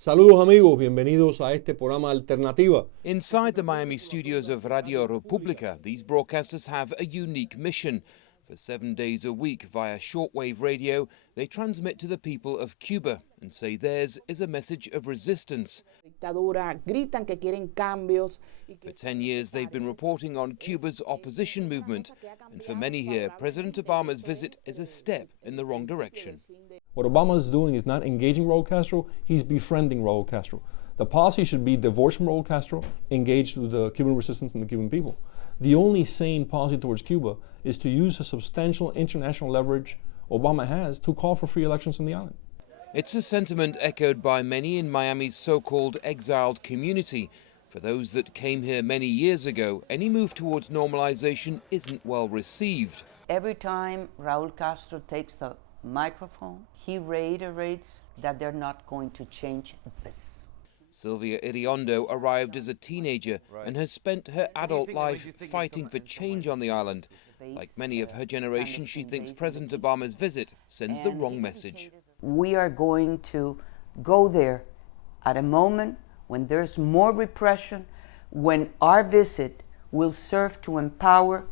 Saludos amigos, bienvenidos a este programa Alternativa. Inside the Miami studios of Radio República, these broadcasters have a unique mission. For 7 days a week via shortwave radio, they transmit to the people of Cuba and say theirs is a message of resistance. Gritan que quieren cambios. For 10 years, they've been reporting on Cuba's opposition movement. And for many here, President Obama's visit is a step in the wrong direction. What Obama is doing is not engaging Raul Castro, he's befriending Raul Castro. The policy should be divorced from Raul Castro, engaged with the Cuban resistance and the Cuban people. The only sane policy towards Cuba is to use the substantial international leverage Obama has to call for free elections on the island. It's a sentiment echoed by many in Miami's so-called exiled community. For those that came here many years ago, any move towards normalization isn't well received. Every time Raul Castro takes the microphone, he reiterates that they're not going to change this. Sylvia Iriondo arrived as a teenager and has spent her adult life fighting for change on the island. Like many of her generation, she thinks President Obama's visit sends the wrong message. We are going to go there at a moment when there's more repression, when our visit will serve to empower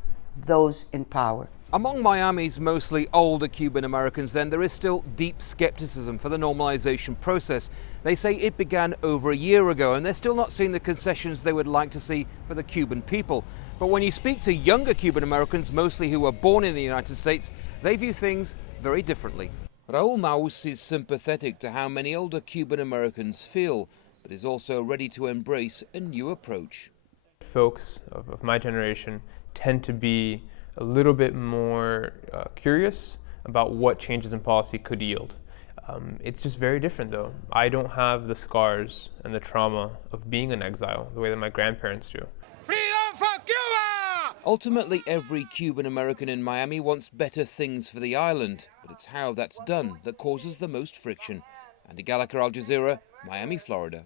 those in power. Among Miami's mostly older Cuban Americans, then, there is still deep skepticism for the normalization process. They say it began over a year ago, and they're still not seeing the concessions they would like to see for the Cuban people. But when you speak to younger Cuban Americans, mostly who were born in the United States, they view things very differently. Raul Maus is sympathetic to how many older Cuban Americans feel, but is also ready to embrace a new approach. Folks of my generation tend to be a little bit more curious about what changes in policy could yield. It's just very different though. I don't have the scars and the trauma of being in exile the way that my grandparents do. Freedom for Cuba! Ultimately, every Cuban American in Miami wants better things for the island, but it's how that's done that causes the most friction. Andy Gallagher, Al Jazeera, Miami, Florida.